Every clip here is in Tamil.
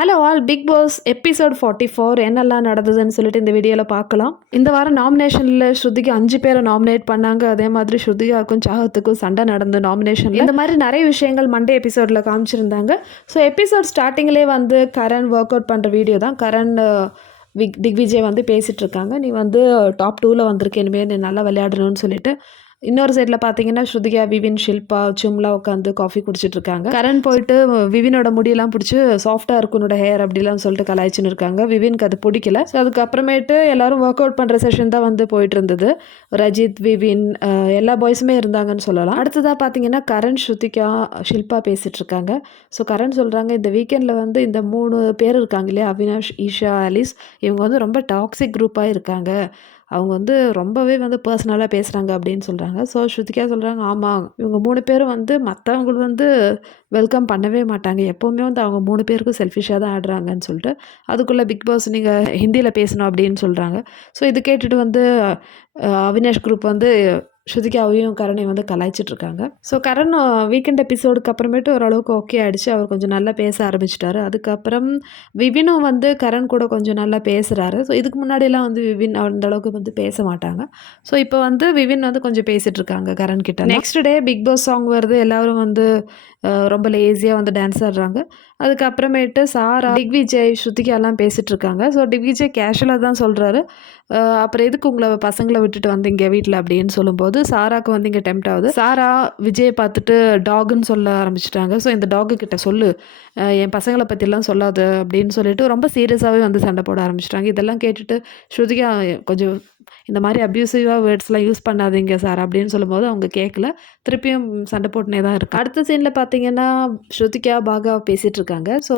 Hello all, Bigg Boss episode 44 என்னெல்லாம் நடந்ததுன்னு சொல்லிட்டு இந்த வீடியோவில் பார்க்கலாம். இந்த வாரம் நாமினேஷனில் ஸ்ருதிக்கு 5 பேரை நாமினேட் பண்ணாங்க. அதே மாதிரி ஸ்ருதிகாவுக்கும் சாகத்துக்கும் சண்டை நடந்து நாமினேஷனில் இந்த மாதிரி நிறைய விஷயங்கள் மண்டே எபிசோடில் காமிச்சிருந்தாங்க. ஸோ எபிசோட் ஸ்டார்டிங்லேயே வந்து கரண் ஒர்க் அவுட் பண்ணுற வீடியோ தான். கரண் திக்விஜய் வந்து பேசிகிட்டு இருக்காங்க. நீ வந்து டாப் 2ல் வந்திருக்க, இனிமேல் நீ நல்லா விளையாடணும்னு சொல்லிட்டு. இன்னொரு சைடில் பார்த்தீங்கன்னா ஸ்ருதிகா, விவின், ஷில்பா, சும்லாம் உட்காந்து காஃபி குடிச்சிட்டு இருக்காங்க. கரண் போயிட்டு விவினோட முடியெல்லாம் பிடிச்சி சாஃப்டாக இருக்கும் உன்னோட ஹேர் அப்படிலாம் சொல்லிட்டு கலாய்ச்சின்னு இருக்காங்க. விவினுக்கு அது பிடிக்கல. ஸோ அதுக்கப்புறமேட்டு எல்லாரும் ஒர்க் அவுட் பண்ணுற செஷன் தான் வந்து போயிட்டு இருந்தது. ரஜித், விவின், எல்லா பாய்ஸுமே இருந்தாங்கன்னு சொல்லலாம். அடுத்ததாக பார்த்தீங்கன்னா கரண், ஸ்ருதிகா, ஷில்பா பேசிகிட்டு இருக்காங்க. ஸோ கரண் சொல்கிறாங்க, இந்த வீக்கெண்டில் வந்து இந்த 3 பேர் இருக்காங்க இல்லையா, அவினாஷ், ஈஷா, ஆலிஸ், இவங்க வந்து ரொம்ப டாக்ஸிக் குரூப்பாக இருக்காங்க. அவங்க வந்து ரொம்பவே வந்து பர்சனலாக பேசுகிறாங்க அப்படின்னு சொல்கிறாங்க. ஸோ ஸ்ருதிகா சொல்கிறாங்க, ஆமாம், இவங்க 3 பேரும் வந்து மற்றவங்களுக்கு வந்து வெல்கம் பண்ணவே மாட்டாங்க. எப்போவுமே வந்து அவங்க 3 பேருக்கும் செல்ஃபிஷாக தான் ஆடுறாங்கன்னு சொல்லிட்டு, அதுக்குள்ளே பிக் பாஸ் நீங்கள் ஹிந்தியில் பேசணும் அப்படின்னு சொல்கிறாங்க. ஸோ இது கேட்டுட்டு வந்து அவினாஷ் குரூப் வந்து ஸ்ருதிகாவையும் கரணையும் வந்து கலாய்ச்சிட்ருக்காங்க. ஸோ கரண் வீக்கெண்ட் எபிசோடுக்கு அப்புறமேட்டு ஓரளவுக்கு ஓகே ஆகிடுச்சு. அவர் கொஞ்சம் நல்லா பேச ஆரம்பிச்சிட்டாரு. அதுக்கப்புறம் விவினும் வந்து கரண் கூட கொஞ்சம் நல்லா பேசுகிறாரு. ஸோ இதுக்கு முன்னாடியெல்லாம் வந்து விவின் அந்த அளவுக்கு வந்து பேச மாட்டாங்க. ஸோ இப்போ வந்து விவின் வந்து கொஞ்சம் பேசிகிட்டு இருக்காங்க கரண் கிட்ட. Next day Bigg Boss song வருது. எல்லோரும் வந்து ரொம்ப லேசியாக வந்து டான்ஸ் ஆடுறாங்க. அதுக்கப்புறமேட்டு சாரா, திக்விஜய், ஸ்ருதிகாலாம் பேசிகிட்டு இருக்காங்க. ஸோ திக்விஜய் கேஷுவலாக தான் சொல்கிறாரு, அப்புறம் எதுக்கு உங்களை பசங்களை விட்டுட்டு வந்தீங்க வீட்டில் அப்படின்னு சொல்லும்போது சாராவுக்கு வந்து இங்கே டெம்ட் ஆகுது. சாரா விஜயை பார்த்துட்டு டாகுன்னு சொல்ல ஆரம்பிச்சிட்டாங்க. ஸோ இந்த டாகு கிட்ட சொல்லு, என் பசங்களை பற்றிலாம் சொல்லாது அப்படின்னு சொல்லிட்டு ரொம்ப சீரியஸாகவே வந்து சண்டை போட ஆரம்பிச்சிட்டாங்க. இதெல்லாம் கேட்டுட்டு ஸ்ருதிகா கொஞ்சம் இந்த மாதிரி அப்யூசிவாக வேர்ட்ஸ்லாம் யூஸ் பண்ணாதீங்க சார் அப்படின்னு சொல்லும்போது அவங்க கேட்கல. திருப்பியும் சண்டை போட்டுனே தான் இருக்கு. அடுத்த சீனில் பார்த்தீங்கன்னா ஸ்ருதிகா பாகா பேசிகிட்டு இருக்காங்க. ஸோ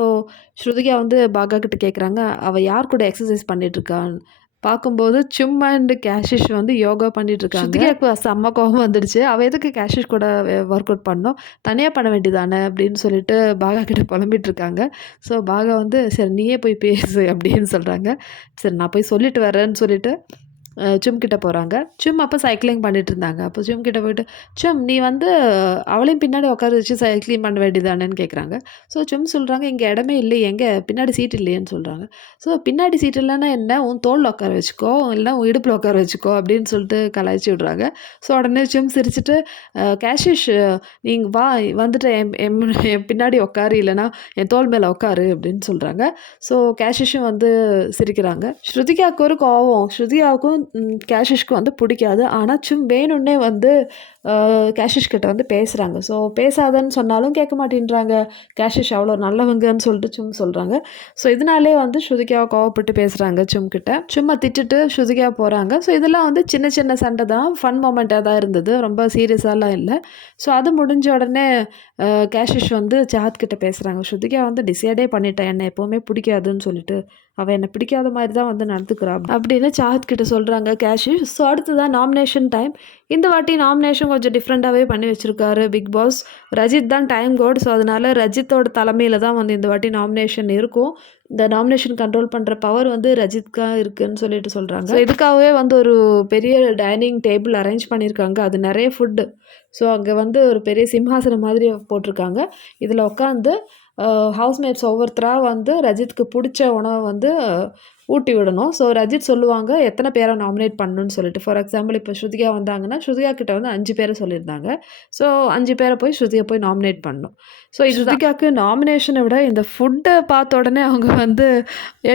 ஸ்ருதிகா வந்து பாகா கிட்ட கேட்குறாங்க, அவள் யார் கூட எக்ஸசைஸ் பண்ணிகிட்ருக்கான்னு பார்க்கும்போது சும்மா அண்ட் கேஷிஷ் வந்து யோகா பண்ணிட்டு இருக்காங்க. ஸ்ருதிகாவுக்கு செம்ம கோபம் வந்துடுச்சு. அவள் எதுக்கு கேஷிஷ் கூட ஒர்க் அவுட் பண்ணோம், தனியாக பண்ண வேண்டியதானே அப்படின்னு சொல்லிட்டு பாகா கிட்ட புலம்பிட்டு இருக்காங்க. ஸோ பாகா வந்து சரி நீயே போய் பேசு அப்படின்னு சொல்கிறாங்க. சரி நான் போய் சொல்லிட்டு வரேன்னு சொல்லிட்டு சும் கிட்ட போகிறாங்க. சும் அப்போ சைக்கிளிங் பண்ணிட்டு இருந்தாங்க. அப்போ சும் கிட்ட போயிட்டு, சும் நீ வந்து அவளையும் பின்னாடி உட்கார வச்சு சைக்கிளிங் பண்ண வேண்டியதானேன்னு கேட்குறாங்க. ஸோ சும் சொல்கிறாங்க, இங்கே இடமே இல்லையே, எங்கே பின்னாடி சீட் இல்லையேன்னு சொல்கிறாங்க. ஸோ பின்னாடி சீட் இல்லைன்னா என்ன, உன் தோளில் உட்கார வச்சுக்கோ, இல்லைனா உன் இடுப்பில் உட்கார வச்சுக்கோ அப்படின்னு சொல்லிட்டு கலாய்ச்சி விட்றாங்க. ஸோ உடனே சும் சிரிச்சுட்டு, கேஷிஷ் நீங்கள் வா வந்துட்டு என் பின்னாடி உட்காரு, இல்லைனா என் தோல் மேலே உட்காரு அப்படின்னு சொல்கிறாங்க. ஸோ கேஷிஷும் வந்து சிரிக்கிறாங்க. ஸ்ருதிகாவுக்கு ஒரு கோவம். ஸ்ருதிகாவுக்கும் கேஷிஷ்க்கு வந்து பிடிக்காது. ஆனால் சும் வேணுன்னே வந்து கேஷிஷ் கிட்ட வந்து பேசுகிறாங்க. ஸோ பேசாதன்னு சொன்னாலும் கேட்க மாட்டேன்றாங்க. கேஷிஷ் அவ்வளோ நல்லவங்கன்னு சொல்லிட்டு சும் சொல்கிறாங்க. ஸோ இதனாலே வந்து ஸ்ருதிகாவை கோவப்பட்டு பேசுகிறாங்க சும் கிட்ட. சும்மா திட்டுட்டு ஸ்ருதிகா போகிறாங்க. ஸோ இதெல்லாம் வந்து சின்ன சின்ன சண்டை தான், ஃபன் மொமெண்ட்டாக தான் இருந்தது, ரொம்ப சீரியஸாலாம் இல்லை. ஸோ அது முடிஞ்ச உடனே கேஷிஷ் வந்து சாத் கிட்ட பேசுகிறாங்க. ஸ்ருதிகா வந்து டிசைடே பண்ணிட்டேன், என்னை எப்போவுமே பிடிக்காதுன்னு சொல்லிட்டு, அவள் என்னை பிடிக்காத மாதிரி தான் வந்து நடந்துக்கிறா அப்படின்னு சாத் கிட்ட சொல்கிறாங்க கேஷிஷ். ஸோ அடுத்ததான் நாமினேஷன் டைம். இந்த வாட்டி நாமினேஷன் கொஞ்சம் டிஃப்ரெண்ட்டாகவே பண்ணி வச்சுருக்காரு பிக் பாஸ். ரஜித் தான் டைம் கோட். ஸோ அதனால் ரஜித்தோட தலைமையில் தான் வந்து இந்த வாட்டி நாமினேஷன் இருக்கும். இந்த நாமினேஷன் கண்ட்ரோல் பண்ணுற பவர் வந்து ரஜித்காக இருக்குதுன்னு சொல்லிட்டு சொல்கிறாங்க. ஸோ இதுக்காகவே வந்து ஒரு பெரிய டைனிங் டேபிள் அரேஞ்ச் பண்ணியிருக்காங்க. அது நிறைய ஃபுட்டு. ஸோ அங்கே வந்து ஒரு பெரிய சிம்ஹாசனம் மாதிரி போட்டிருக்காங்க. இதில் உட்காந்து ஹவுஸ்மேட்ஸ் ஒவ்வொருத்தராக வந்து ரஜித்துக்கு பிடிச்ச உணவை வந்து ஊட்டி விடணும். ஸோ ரஜித் சொல்லுவாங்க எத்தனை பேரை நாமினேட் பண்ணணும்னு சொல்லிட்டு. ஃபார் எக்ஸாம்பிள் இப்போ ஸ்ருதிகா வந்தாங்கன்னா ஸ்ருதிகா கிட்ட வந்து 5 பேரை சொல்லியிருந்தாங்க. ஸோ 5 பேரை போய் ஸ்ருதிகா போய் நாமினேட் பண்ணணும். ஸோ ஸ்ருதிகாவுக்கு நாமினேஷனை விட இந்த ஃபுட்டை பார்த்த உடனே அவங்க வந்து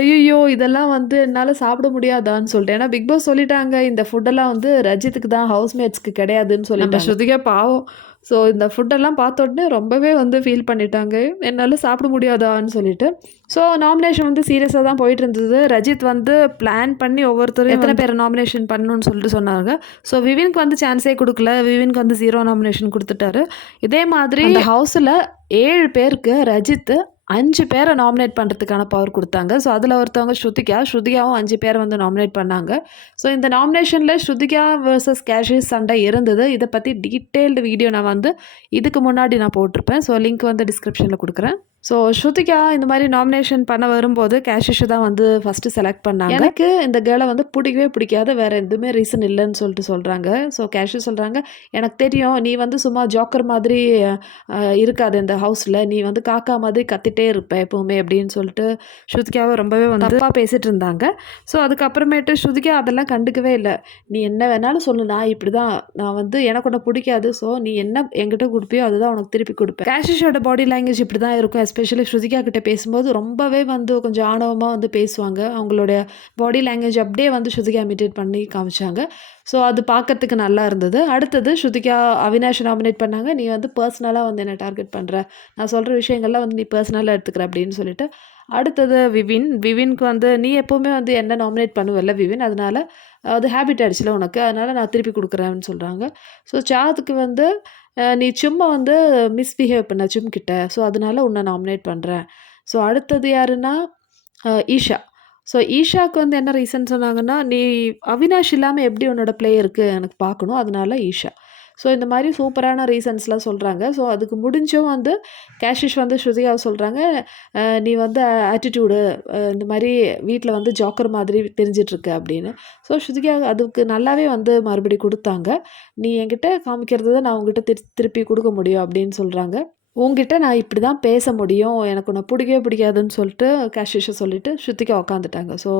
ஐயோ இதெல்லாம் வந்து என்னால் சாப்பிட முடியாதான்னு சொல்லிட்டு, ஏன்னா பிக் பாஸ் சொல்லிட்டாங்க இந்த ஃபுட்டெல்லாம் வந்து ரஜித்துக்கு தான், ஹவுஸ்மேட்ஸ்க்கு கிடையாதுன்னு சொல்லிட்டு. ஸ்ருதிகா பாவம். ஸோ இந்த ஃபுட்டெல்லாம் பார்த்த உடனே ரொம்பவே வந்து ஃபீல் பண்ணிட்டாங்க, என்னால் சாப்பிட முடியாதான்னு சொல்லிட்டு. ஸோ நாமினேஷன் வந்து சீரியஸாக தான் போயிட்டு இருந்தது. ரஜித் வந்து பிளான் பண்ணி ஒவ்வொருத்தரும் எத்தனை பேரை நாமினேஷன் பண்ணணும்னு சொல்லிட்டு சொன்னாங்க. ஸோ விவினுக்கு வந்து சான்ஸே கொடுக்கல. விவினுக்கு வந்து 0 நாமினேஷன் கொடுத்துட்டாரு. இதே மாதிரி இந்த ஹவுஸில் 7 பேருக்கு ரஜித் 5 பேரை நாமினேட் பண்ணுறதுக்கான பவர் கொடுத்தாங்க. ஸோ அதில் ஒருத்தவங்க ஸ்ருதிகாவும் 5 பேரை வந்து நாமினேட் பண்ணாங்க. ஸோ இந்த நாமினேஷனில் ஸ்ருதிகா vs கேஷிஷ் சண்டை இருந்தது. இதை பற்றி டீட்டெயில்டு வீடியோ நான் வந்து இதுக்கு முன்னாடி நான் போட்டிருப்பேன். ஸோ லிங்க் வந்து டிஸ்கிரிப்ஷனில் கொடுக்குறேன். ஸோ ஸ்ருதிகா இந்த மாதிரி நாமினேஷன் பண்ண வரும்போது கேஷிஷை தான் வந்து ஃபஸ்ட்டு செலக்ட் பண்ணாங்க. எனக்கு இந்த கேர்ளை வந்து பிடிக்கவே பிடிக்காது, வேறு எதுவுமே ரீசன் இல்லைன்னு சொல்கிறாங்க. ஸோ கேஷிஷ் சொல்கிறாங்க, எனக்கு தெரியும் நீ வந்து சும்மா ஜோக்கர் மாதிரி இருக்காது இந்த ஹவுஸில், நீ வந்து காக்கா மாதிரி கத்திட்டே இருப்ப எப்போவுமே அப்படின்னு சொல்லிட்டு ஸ்ருதிகாவை ரொம்பவே வந்து தப்பாக பேசிகிட்டு இருந்தாங்க. ஸோ அதுக்கப்புறமேட்டு ஸ்ருதிகா அதெல்லாம் கண்டுக்கவே இல்லை. நீ என்ன வேணாலும் சொல்லு, நான் இப்படி தான், நான் வந்து எனக்கு ஒன்று பிடிக்காது, ஸோ நீ என்ன என்கிட்ட கொடுப்பியோ அதுதான் உனக்கு திருப்பி கொடுப்பேன். கேஷிஷோட பாடி லாங்குவேஜ் இப்படி தான் இருக்கும். எஸ்பெஷலி ஸ்ருதிகா கிட்ட பேசும்போது ரொம்பவே வந்து கொஞ்சம் ஆணவமாக வந்து பேசுவாங்க. அவங்களுடைய பாடி லாங்குவேஜ் அப்படியே வந்து ஸ்ருதிகா இமிட்டேட் பண்ணி காமிச்சாங்க. ஸோ அது பார்க்கறதுக்கு நல்லா இருந்தது. அடுத்தது ஸ்ருதிகா அவினாஷ் நாமினேட் பண்ணாங்க. நீ வந்து பர்சனலாக வந்து என்ன டார்கெட் பண்ணுற, நான் சொல்கிற விஷயங்கள்லாம் வந்து நீ பர்சனலாக எடுத்துக்கிற அப்படின்னு சொல்லிட்டு. அடுத்தது விவின்க்கு வந்து நீ எப்போவுமே வந்து என்ன நாமினேட் பண்ணுவல்ல விவின், அதனால அது ஹேபிட் ஆகிடுச்சுல உனக்கு, அதனால் நான் திருப்பி கொடுக்குறேன்னு சொல்கிறாங்க. ஸோ சாத்துக்கு வந்து நீ சும்மா வந்து மிஸ்பிஹேவ் பண்ண கிட்ட, ஸோ அதனால உன்னை நாமினேட் பண்ணுறேன். ஸோ அடுத்தது யாருன்னா ஈஷா. ஸோ ஈஷாவுக்கு வந்து என்ன ரீசன் சொன்னாங்கன்னா, நீ அவினாஷ் இல்லாமல் எப்படி உன்னோட ப்ளே இருக்குது எனக்கு பார்க்கணும், அதனால ஈஷா. ஸோ இந்த மாதிரி சூப்பரான ரீசன்ஸ்லாம் சொல்கிறாங்க. ஸோ அதுக்கு முடிஞ்சும் வந்து கேஷிஷ் வந்து ஸ்ருதிகாவை சொல்கிறாங்க, நீ வந்து ஆட்டிடியூடு இந்த மாதிரி வீட்டில் வந்து ஜோக்கர் மாதிரி தெரிஞ்சிட்ருக்க அப்படின்னு. ஸோ ஸ்ருதிகா அதுக்கு நல்லாவே வந்து மறுபடி கொடுத்தாங்க. நீ என்கிட்ட காமிக்கிறது தான் நான் உங்ககிட்ட திருப்பி கொடுக்க முடியும் அப்படின்னு சொல்கிறாங்க. உங்ககிட்ட நான் இப்படி தான் பேச முடியும், எனக்கு உன்னை பிடிக்கவே பிடிக்காதுன்னு சொல்லிட்டு கேஷிஷை சொல்லிவிட்டு ஸ்ருதிகா உட்காந்துட்டாங்க. ஸோ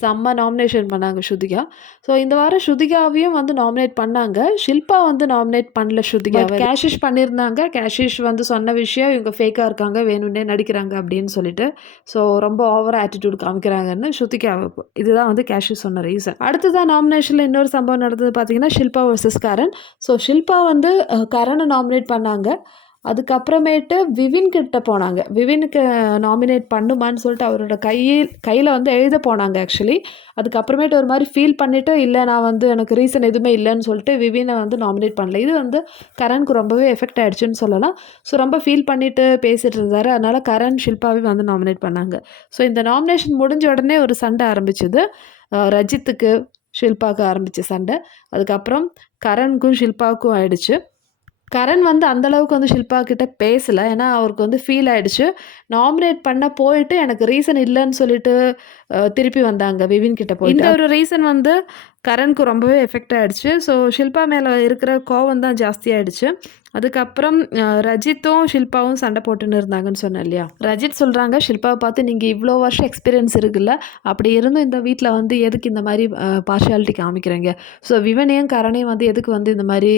செம்ம நாமினேஷன் பண்ணாங்க ஸ்ருதிகா. ஸோ இந்த வாரம் ஸ்ருதிகாவையும் வந்து நாமினேட் பண்ணாங்க. ஷில்பா வந்து நாமினேட் பண்ணல ஸ்ருதிகாவை, கேஷிஷ் பண்ணியிருந்தாங்க. கேஷிஷ் வந்து சொன்ன விஷயம் இவங்க ஃபேக்காக இருக்காங்க, வேணும்னே நடிக்கிறாங்க அப்படின்னு சொல்லிட்டு, ஸோ ரொம்ப ஓவர் ஆட்டிடியூட் காமிக்கிறாங்கன்னு ஸ்ருதிகா, இதுதான் வந்து கேஷிஷ் சொன்ன ரீசன். அடுத்ததான் நாமினேஷனில் இன்னொரு சம்பவம் நடந்தது பார்த்தீங்கன்னா ஷில்பா வர்சஸ் கரண். ஸோ ஷில்பா வந்து கரனை நாமினேட் பண்ணாங்க. அதுக்கப்புறமேட்டு விவின் கிட்ட போனாங்க. விவினுக்கு நாமினேட் பண்ணுமான்னு சொல்லிட்டு அவரோட கையில் வந்து எழுத போனாங்க ஆக்சுவலி. அதுக்கப்புறமேட்டு ஒரு மாதிரி ஃபீல் பண்ணிவிட்டு, இல்லை நான் வந்து எனக்கு ரீசன் எதுவுமே இல்லைன்னு சொல்லிட்டு விவினை வந்து நாமினேட் பண்ணல. இது வந்து கரனுக்கு ரொம்பவே எஃபெக்ட் ஆகிடுச்சுன்னு சொல்லலாம். ஸோ ரொம்ப ஃபீல் பண்ணிவிட்டு பேசிகிட்டு இருந்தார். அதனால் கரண் ஷில்பாவையும் வந்து நாமினேட் பண்ணாங்க. ஸோ இந்த நாமினேஷன் முடிஞ்ச உடனே ஒரு சண்டை ஆரம்பிச்சுது. ரஜித்துக்கு ஷில்பாவுக்கு ஆரம்பித்த சண்டை. அதுக்கப்புறம் கரனுக்கும் ஷில்பாவுக்கும் ஆயிடுச்சு. கரண் வந்து அந்தளவுக்கு வந்து ஷில்பா கிட்ட பேசலை. ஏன்னா அவருக்கு வந்து ஃபீல் ஆகிடுச்சு. நாமினேட் பண்ண போயிட்டு எனக்கு ரீசன் இல்லைன்னு சொல்லிட்டு திருப்பி வந்தாங்க விவின் கிட்ட போய். இந்த ஒரு ரீசன் வந்து கரனுக்கு ரொம்பவே எஃபெக்ட் ஆகிடுச்சு. ஸோ ஷில்பா மேலே இருக்கிற கோவம் தான் ஜாஸ்தியாகிடுச்சு. அதுக்கப்புறம் ரஜித்தும் ஷில்பாவும் சண்டை போட்டுன்னு இருந்தாங்கன்னு சொன்னேன் இல்லையா. ரஜித் சொல்கிறாங்க, ஷில்பாவை பார்த்து நீங்கள் இவ்வளோ வருஷம் எக்ஸ்பீரியன்ஸ் இருக்குல்ல, அப்படி இருந்தும் இந்த வீட்டில் வந்து எதுக்கு இந்த மாதிரி பார்ஷியாலிட்டி காமிக்கிறீங்க, ஸோ விவனையும் கரணையும் வந்து எதுக்கு வந்து இந்த மாதிரி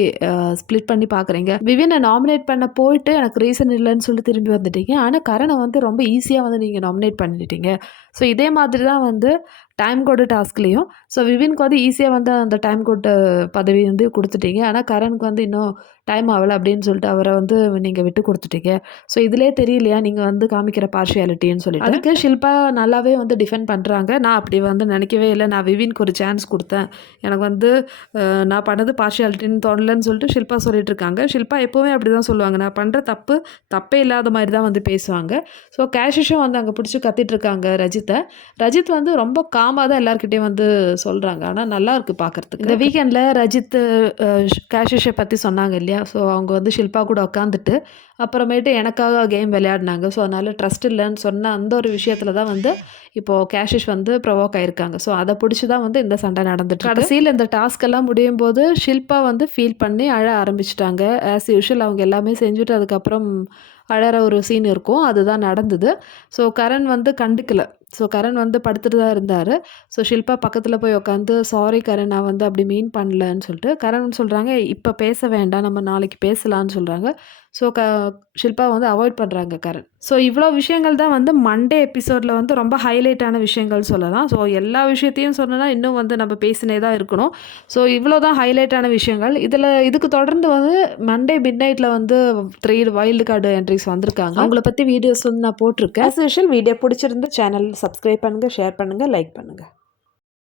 ஸ்ப்ளிட் பண்ணி பார்க்குறீங்க, விவனை நாமினேட் பண்ண போயிட்டு எனக்கு ரீசன் இல்லைன்னு சொல்லி திரும்பி வந்துட்டீங்க, ஆனால் கரணை வந்து ரொம்ப ஈஸியாக வந்து நீங்கள் நாமினேட் பண்ணிட்டீங்க. ஸோ இதே மாதிரி தான் வந்து டைம் கோடு டாஸ்க்லேயும் ஸோ விவினுக்கு வந்து ஈஸியாக வந்து அந்த டைம் கோட் பதவி வந்து கொடுத்துட்டீங்க. ஆனால் கரனுக்கு வந்து இன்னும் டைம் ஆகலை அப்படின்னு சொல்லிட்டு அவரை வந்து நீங்கள் விட்டு கொடுத்துட்டீங்க. ஸோ இதிலே தெரியலையா நீங்கள் வந்து காமிக்கிற பார்ஷியாலிட்டின்னு சொல்லிட்டு. அதுக்கு ஷில்பா நல்லாவே வந்து டிஃபெண்ட் பண்ணுறாங்க. நான் அப்படி வந்து நினைக்கவே இல்லை, நான் விவினுக்கு ஒரு சான்ஸ் கொடுத்தேன், எனக்கு வந்து நான் பண்ணது பார்ஷியாலிட்டின்னு தோணலன்னு சொல்லிட்டு ஷில்பா சொல்லிட்டு இருக்காங்க. ஷில்பா எப்போவுமே அப்படி தான் சொல்லுவாங்க, நான் பண்ணுற தப்பே இல்லாத மாதிரி தான் வந்து பேசுவாங்க. ஸோ கேஷிஷும் வந்து அங்கே பிடிச்சி கத்திட்டுருக்காங்க ரஜித்தை. ரஜித் வந்து ரொம்ப காமாக தான் எல்லாருக்கிட்டையும் வந்து சொல்கிறாங்க. ஆனால் நல்லா இருக்குது பார்க்குறதுக்கு. இந்த வீக்கெண்டில் ரஜித் கேஷிஷை பற்றி சொன்னாங்க இல்லையா. ஸோ அவங்க வந்து ஷில்பா கூட உட்காந்துட்டு அப்புறமேட்டு எனக்காக கேம் விளையாடினாங்க. ஸோ அதனால் ட்ரஸ்ட் இல்லைன்னு சொன்ன அந்த ஒரு விஷயத்தில் தான் வந்து இப்போது கேஷிஷ் வந்து ப்ரொவோக் ஆகிருக்காங்க. ஸோ அதை பிடிச்சி தான் வந்து இந்த சண்டை நடந்துட்டு. கடைசியில் இந்த டாஸ்க்கெல்லாம் முடியும் போது ஷில்பா வந்து ஃபீல் பண்ணி அழ ஆரம்பிச்சிட்டாங்க. ஆஸ் யூஷுவல் அவங்க எல்லாமே செஞ்சுட்டு அதுக்கப்புறம் அழற ஒரு சீன் இருக்கும், அதுதான் நடந்தது. ஸோ கரண் வந்து கண்டுக்கலை. ஸோ கரண் வந்து படுத்துட்டு தான் இருந்தார். ஸோ ஷில்பா பக்கத்தில் போய் உட்காந்து, சாரி கரண், நான் வந்து அப்படி மீன் பண்ணலன்னு சொல்லிட்டு. கரண் சொல்கிறாங்க, இப்போ பேச வேண்டாம், நம்ம நாளைக்கு பேசலான்னு சொல்கிறாங்க. ஸோ ஷில்பா வந்து அவாய்ட் பண்ணுறாங்க கரண். ஸோ இவ்வளோ விஷயங்கள் தான் வந்து மண்டே எபிசோடில் வந்து ரொம்ப ஹைலைட்டான விஷயங்கள் சொல்லலாம். ஸோ எல்லா விஷயத்தையும் சொன்னால் இன்னும் வந்து நம்ம பேசினே தான் இருக்கணும். ஸோ இவ்வளோ தான் ஹைலைட்டான விஷயங்கள். இதுக்கு தொடர்ந்து வந்து மண்டே மிட் நைட்டில் வந்து 3 வைல்டு கார்டு என்ட்ரிஸ் வந்திருக்காங்க. அவங்கள பற்றி வீடியோஸ் வந்து நான் போட்டிருக்கேன். ஆஸ் யூஷுவல் வீடியோ பிடிச்சிருந்து சேனல் சப்ஸ்கிரைப் பண்ணுங்கள், ஷேர் பண்ணுங்கள், லைக் பண்ணுங்கள்.